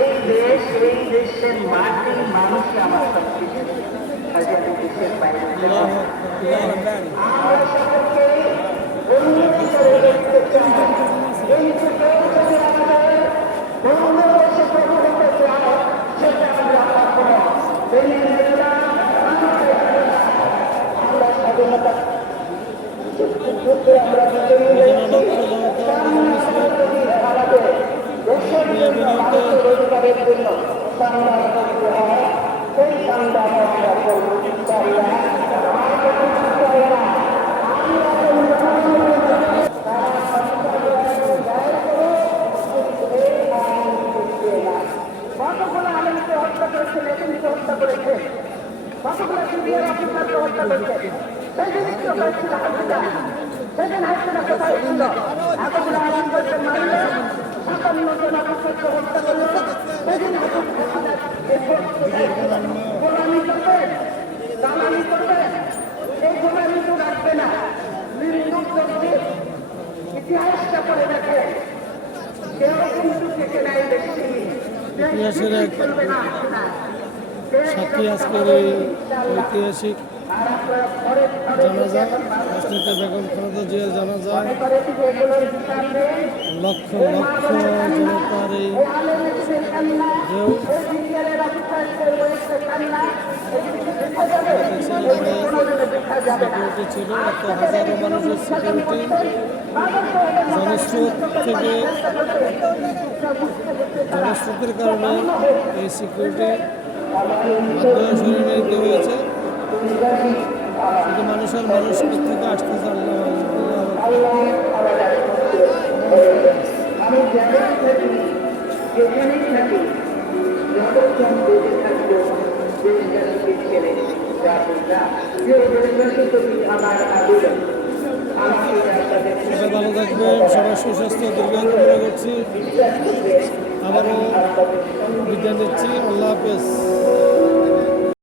এই দেশ এই দেশের মাটি মানুষই আমার সবকিছু দেশের বাইরে আমরা সকলকে উন্নতি করে দেখতে চাই। এই যে যদি আমাদের বাংলাদেশে প্রভু হতে চায় সেটা আমরা পাবো। আমরা স্বাধীনতা আমরা রোজগারের জন্য সংগ্রাম করতে হয়। সেই সংগ্রাম আমরা করবো কতগুলো আলমকে হত্যা করেছে, লেখনকে হত্যা করেছে, কতগুলো সিরিয়ার অফিসারকে হত্যা করেছে। সেদিন তো হয়েছিল হাসিনা, সেদিন হাসিনা কোথায় ছিল? এতগুলো আলম করতে মারলে ৫৭ জন অফিসারকে হত্যা করলো। সেদিন গোলামি করবে, দালালি করবে, এই গোলামি তো রাখবে না। ইতিহাসটা পড়ে দেখে কেউ কিন্তু থেকে নাই বেশি ইতিহাসের এক সাক্ষী আজকের এই ঐতিহাসিক জানাজা রাষ্ট্রপতি বেগম খালেদা জিয়ার জানাজা লক্ষ লক্ষ জনতার এই ঢেউ সিকিউরিটি ছিল, এত হাজারো মানুষের সিকিউরিটি জনস্রোত থেকে জনস্রোতের কারণে এই সিকিউরিটি সরিয়ে নিতে হয়েছে। শুধু মানুষের মানুষ থেকে আসতেছে আল্লাহ আমি যেখানেই থাকি যেখানেই থাকি যতক্ষণ বেঁচে থাকবো দেশবাসীকে ছেড়ে যাবো না। দেশবাসী প্রতি আমার আবেদন সবাই ভালো থাকবেন, সবাই সুস্বাস্থ্য দীর্ঘায়ু কামনা করছি। আবারও বিদায় নিচ্ছি। আল্লাহ হাফেজ।